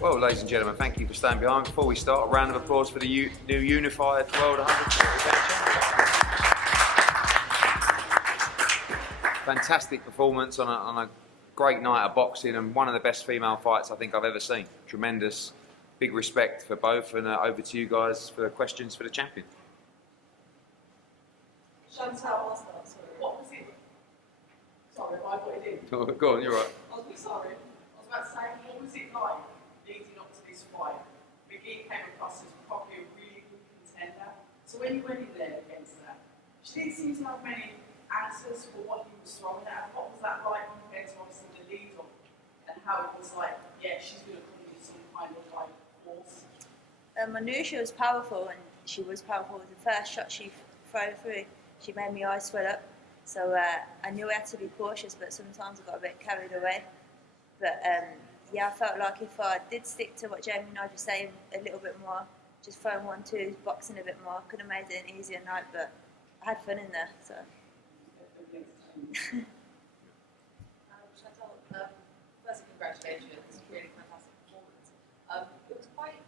Well, ladies and gentlemen, thank you for staying behind. Before we start, a round of applause for the new unified World 100. Fantastic performance on a great night of boxing and one of the best female fights I think I've ever seen. Tremendous. Big respect for both, and over to you guys for the questions for the champion. Chantelle, I'll start, sorry. What was it? Sorry, have I got it in? Oh, go on, you're right. Sorry. I was about to say, what was it like leading up to this fight? McGee came across as probably a really good contender. So when you went in there against her, she didn't seem to have many answers for what he was throwing at her. What was that like compared to obviously the lead up? And how it was like, yeah, she's going to come with some kind of like force. I knew she was powerful, and she was powerful. With the first shot she threw through, she made my eyes swell up. So I knew I had to be cautious, but sometimes I got a bit carried away. But yeah, I felt like if I did stick to what Jamie and Nige was saying a little bit more, just throwing 1-2s, boxing a bit more, I could have made it an easier night, but I had fun in there. So. Chantelle, firstly, congratulations. It's a really fantastic performance. It was quite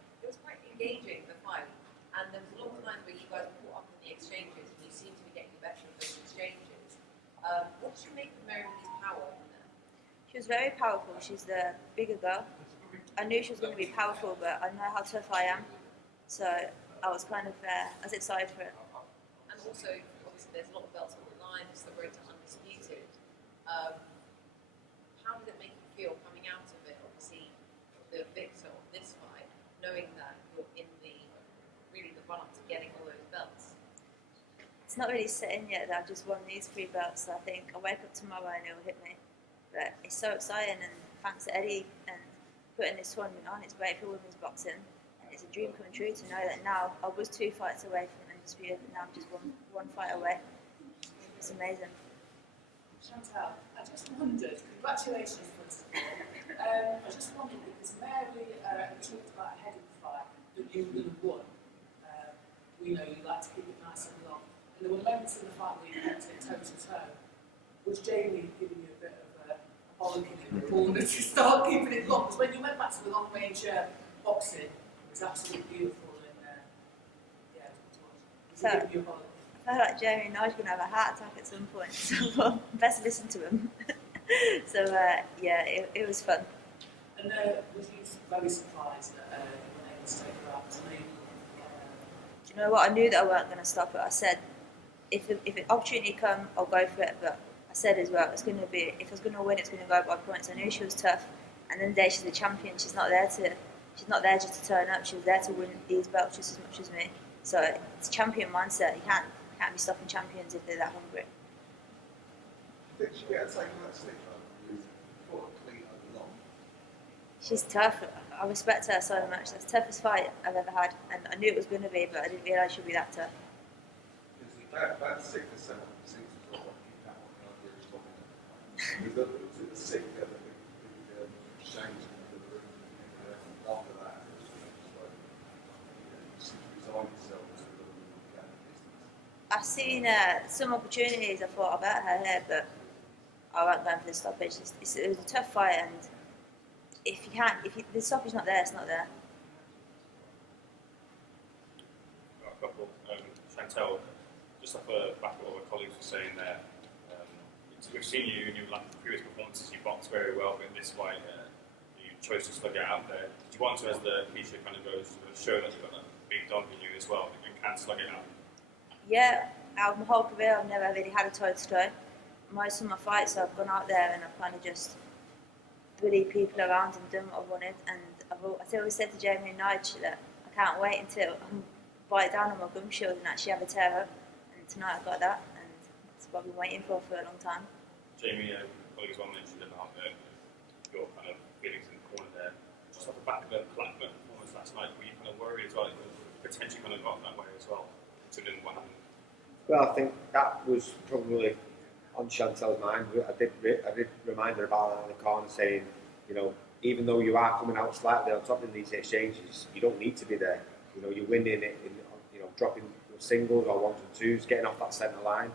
engaging, the fight, and there was a lot of times where you guys caught up in the exchanges, and you seemed to be getting the better of those exchanges. What did you make of Mary McGee's power in there? She was very powerful. She's the bigger girl. I knew she was going to be powerful, but I know how tough I am, so I was kind of I was excited for it. And also, obviously, there's a lot of belts on the line. It's the road to Undisputed. How did it make you feel coming out of it? Obviously, the victor of this fight, knowing that you're in the run-up to getting all those belts. It's not really set in yet that I've just won these 3 belts, so I think I'll wake up tomorrow and it'll hit me. But it's so exciting, and thanks to Eddie and putting this tournament on. It's great for women's boxing, and it's a dream come true to know that now I was 2 fights away from Undisputed, and now I'm just one fight away. It's amazing. Chantelle, I just wondered, congratulations first of all. I just wondered, because Mary talked about ahead of the fight that you were going to win. We know you like to keep it nice and long. And there were moments in the fight where you kept it toe to toe. Was Jamie giving you a bit of a bollocking in the corner to start keeping it long? Because when you went back to the long range boxing, it was absolutely beautiful. And yeah, so, I felt like Jamie and Nige going to have a heart attack at some point, so best listen to him. So yeah, it was fun. And was you very surprised that you weren't able to take her out? Do you know what? I knew that I weren't going to stop it. I said, if an opportunity come, I'll go for it. But I said as well, it's going to be, if I was going to win, it's going to go by points. I knew she was tough, and then today she's a champion. She's not there just to turn up. She was there to win these belts just as much as me. So it's a champion mindset. You can't be stopping champions if they're that hungry. Do you think she'll be able to take that slip for clean long? She's tough. I respect her so much. That's the toughest fight I've ever had, and I knew it was going to be, but I didn't realise she'd be that tough. About 6 or 7 seasons or what you that one really stopping it. Was it the 6 that the exchange in the room after that? It was like, resign yourself to the business. I've seen some opportunities. I thought about her here, but I wasn't going for the stoppage. It was a tough fight, and if the stoppage not there, it's not there. Got a couple. Chantelle, just off the back of what my colleagues were saying there, we've seen you in your previous performances, you boxed very well, but in this fight, you chose to slug it out there. Do you want to, as the feature kind of goes, show that you've got a big dog in you as well, that you can slug it out? Yeah, out of my whole career, I've never really had a toe-to-toe. Most of my fights, I've gone out there and I've kind of just bullied people around and done what I wanted. And I always said to Jamie and Nige that I can't wait until I bite down on my gum shield and actually have a tear up. And tonight I got that, and that's what I've been waiting for a long time. Jamie, colleagues well mentioned about your kind of feelings in the corner there. Just off the back of the Blackburn performance last night, were you kind of worried as well? You potentially kind of got that way as well, considering what happened? Well, I think that was probably on Chantelle's mind. I did remind her about that in the corner, saying, you know, even though you are coming out slightly on top in these exchanges, you don't need to be there. You know, you're winning it, you know, dropping singles or 1s and 2s, getting off that centre line.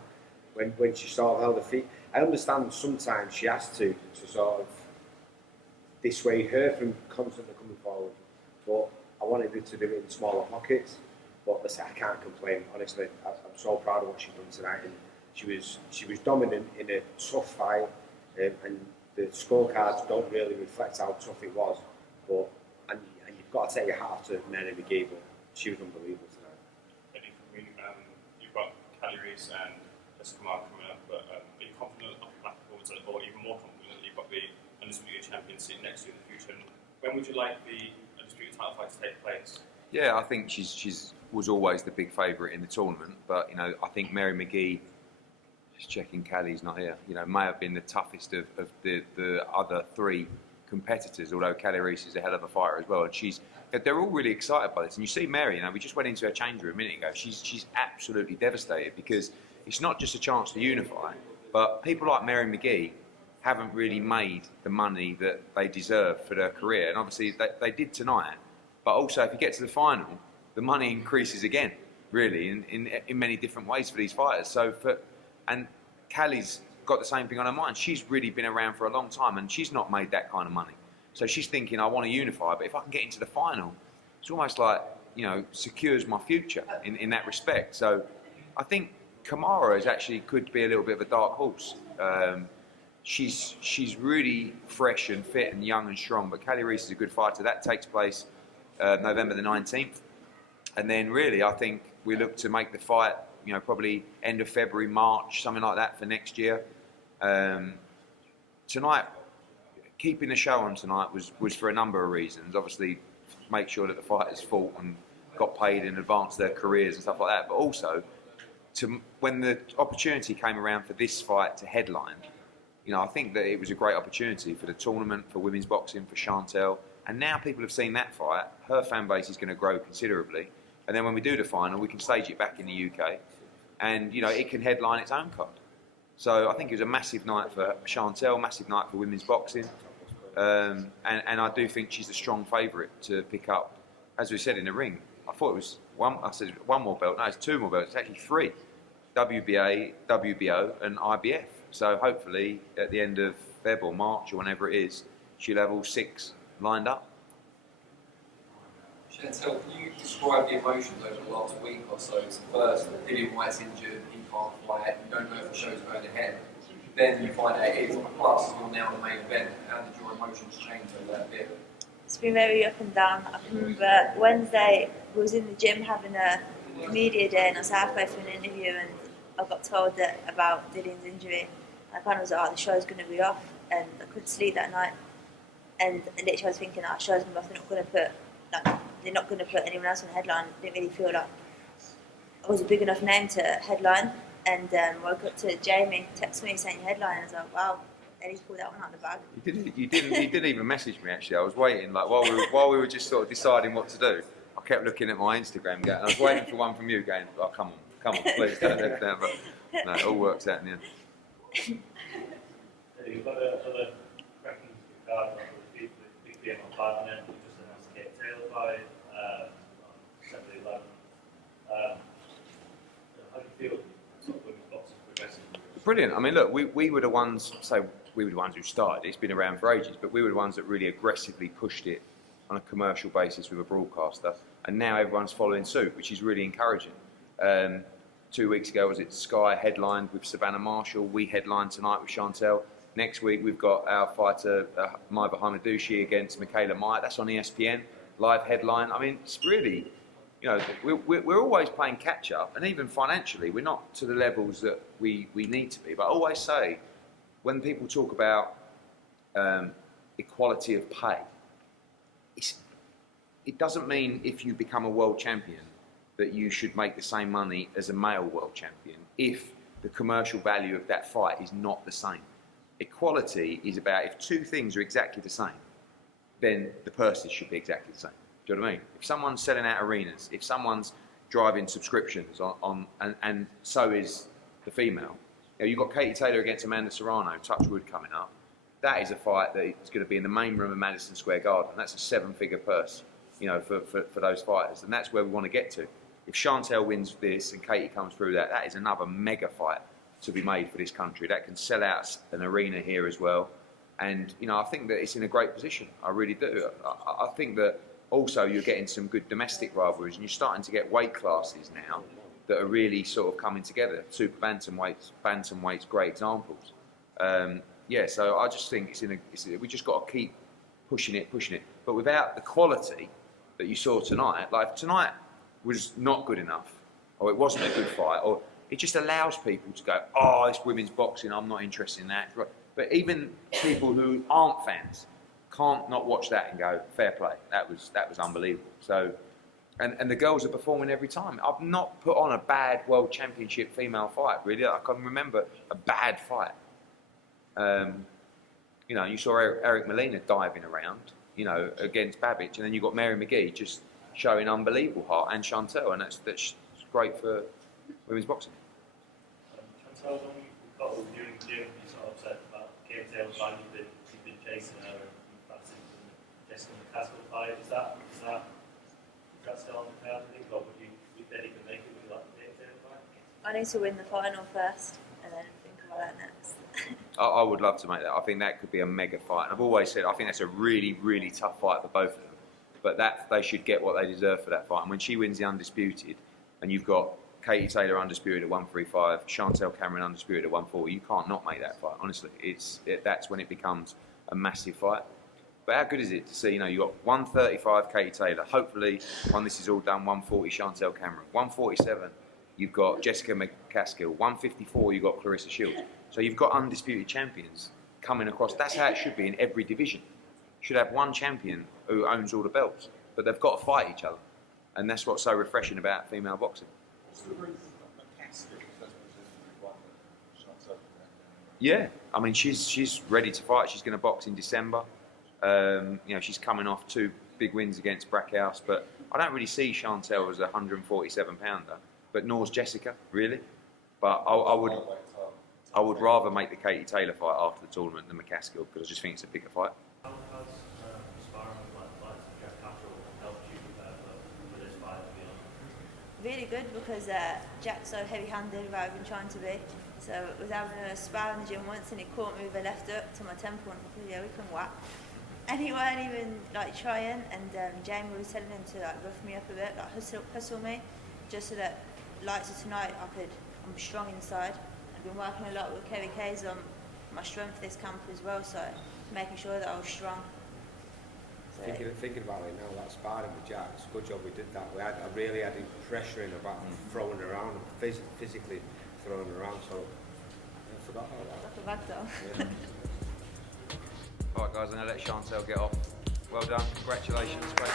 When she sort of held her feet, I understand sometimes she has to sort of dissuade her from constantly coming forward. But I wanted her to do it in smaller pockets. But listen, I can't complain. Honestly, I'm so proud of what she's done tonight. And she was dominant in a tough fight, and the scorecards don't really reflect how tough it was. But and you've got to take your hat off to Mary McGee, but she was unbelievable tonight. Eddie, you've got Callie Reese and Jessica Mark coming up, but are you confident of the performance, or even more confident that you've got the Undisputed Champion sitting next to you in the future? And when would you like the Undisputed title fight to take place? Yeah, I think she's was always the big favourite in the tournament, but I think Mary McGee, just checking Callie's not here, may have been the toughest of the other three competitors, although Callie Reese is a hell of a fighter as well, and they're all really excited by this. And you see Mary, we just went into her change room a minute ago, she's absolutely devastated, because it's not just a chance to unify, but people like Mary McGee haven't really made the money that they deserve for their career, and obviously they did tonight. But also, if you get to the final, the money increases again, really, in many different ways for these fighters. And Callie's got the same thing on her mind. She's really been around for a long time, and she's not made that kind of money. So she's thinking, I want to unify, but if I can get into the final, it's almost like, secures my future in that respect. So I think Kamara could be a little bit of a dark horse. She's really fresh and fit and young and strong, but Callie Reese is a good fighter. That takes place November the 19th. And then really, I think we look to make the fight, probably end of February, March, something like that for next year. Tonight, keeping the show on tonight was for a number of reasons. Obviously, make sure that the fighters fought and got paid and advanced their careers and stuff like that. But also, when the opportunity came around for this fight to headline, I think that it was a great opportunity for the tournament, for women's boxing, for Chantelle. And now people have seen that fight, her fan base is going to grow considerably. And then when we do the final, we can stage it back in the UK. And, it can headline its own card. So I think it was a massive night for Chantelle, massive night for women's boxing. And I do think she's a strong favourite to pick up, as we said in the ring. I thought it was one more belt. No, it's two more belts. It's actually three. WBA, WBO and IBF. So hopefully at the end of Feb or March or whenever it is, she'll have all six lined up. Chantelle, can you describe the emotions over the last week or so? So first, Dillian White's injured, he can't fight, you don't know if the show's going ahead. Then you find out it is, plus you're now the main event. How did your emotions change over that bit? It's been very up and down. I can remember Wednesday, we was in the gym having a media day, and I was halfway through an interview, and I got told about Dillian's injury. And I kind of was like, the show's going to be off, and I couldn't sleep that night. And literally I was thinking, the show's going to be off, they're not going to put anyone else on the headline. I didn't really feel like I was a big enough name to headline. And woke up to Jamie text me saying headline, and I was like, wow, Eddie's pulled that one out of the bag. You didn't even message me actually. I was waiting, while we were just sort of deciding what to do. I kept looking at my Instagram, and I was waiting for one from you, going, oh, come on, please don't let it down. But no, it all works out in the end. You've got other questions regarding the big game on fight, and then we just announced Kate Taylor fight on December 11th. How do you feel women's boxing progressing? Brilliant. I mean, look, we were the ones who started. It's been around for ages, but we were the ones that really aggressively pushed it on a commercial basis with a broadcaster, and now everyone's following suit, which is really encouraging. 2 weeks ago, was it Sky headlined with Savannah Marshall? We headlined tonight with Chantelle. Next week, we've got our fighter, Maiva Hamadouchi against Michaela Myatt. That's on ESPN, live headline. I mean, it's really, we're always playing catch-up, and even financially, we're not to the levels that we need to be. But I always say, when people talk about equality of pay, it doesn't mean if you become a world champion that you should make the same money as a male world champion if the commercial value of that fight is not the same. Equality is about if two things are exactly the same, then the purses should be exactly the same. Do you know what I mean? If someone's selling out arenas, if someone's driving subscriptions and so is the female. You've got Katie Taylor against Amanda Serrano, Touchwood coming up. That is a fight that is going to be in the main room of Madison Square Garden. That's a 7-figure purse, for those fighters, and that's where we want to get to. If Chantelle wins this and Katie comes through that is another mega fight to be made for this country. That can sell out an arena here as well. And, you know, I think that it's in a great position. I really do. I think that also you're getting some good domestic rivalries, and you're starting to get weight classes now that are really sort of coming together. Super bantamweight's great examples. Yeah, so I just think we just got to keep pushing it. But without the quality that you saw tonight, like tonight was not good enough, or it wasn't a good fight, or it just allows people to go, oh, it's women's boxing, I'm not interested in that. But even people who aren't fans can't not watch that and go, fair play, that was unbelievable. So, and the girls are performing every time. I've not put on a bad World Championship female fight, really. I can remember a bad fight. You know, you saw Eric Molina diving around, you know, against Babbage, and then you got Mary McGee just showing unbelievable heart, and Chantelle, and that's great for women's boxing. Chantelle, when we got with you in June, you sort of said about Kate Taylor's line, you've been chasing her, and that's in the Jessica McCaskill fight. Is that still on the card, I think, or would you then even make it with like the Kate Taylor fight? I need to win the final first, and then think about that next. I would love to make that. I think that could be a mega fight. And I've always said I think that's a really, really tough fight for both of them. But that they should get what they deserve for that fight. And when she wins the Undisputed, and you've got Katie Taylor Undisputed at 135, Chantelle Cameron Undisputed at 140, you can't not make that fight. Honestly, that's when it becomes a massive fight. But how good is it to see, you know, you've got 135 Katie Taylor, hopefully when this is all done, 140 Chantelle Cameron, 147 you've got Jessica McCaskill, 154 you've got Clarissa Shields. So you've got undisputed champions coming across. That's how it should be in every division. You should have one champion who owns all the belts, but they've got to fight each other. And that's what's so refreshing about female boxing. What's the reason that McCaskill has won the Chantelle? Yeah, I mean, she's ready to fight. She's going to box in December. You know, she's coming off 2 big wins against Brackhouse, but I don't really see Chantelle as a 147-pounder, but nor's Jessica, really. But I would rather make the Katie Taylor fight after the tournament than McCaskill, because I just think it's a bigger fight. How has sparring with Jack Capital helped you with this fight? Really good, because Jack's so heavy-handed rather than trying to be. So I was having a spar in the gym once, and he caught me with a left hook to my temple, and I thought, yeah, we can whack. And he weren't even like trying, and Jamie was telling him to like rough me up a bit, like hustle me, just so that like tonight I'm strong inside. I've been working a lot with Kerry Kays on my strength this camp as well, so making sure that I was strong. So Thinking about it now, that sparring with Jack, it's a good job we did that. I really had him pressuring about throwing around, physically throwing around, so I forgot about that. like a ragdoll. All right, guys, I'm going to let Chantelle get off. Well done. Congratulations. Great.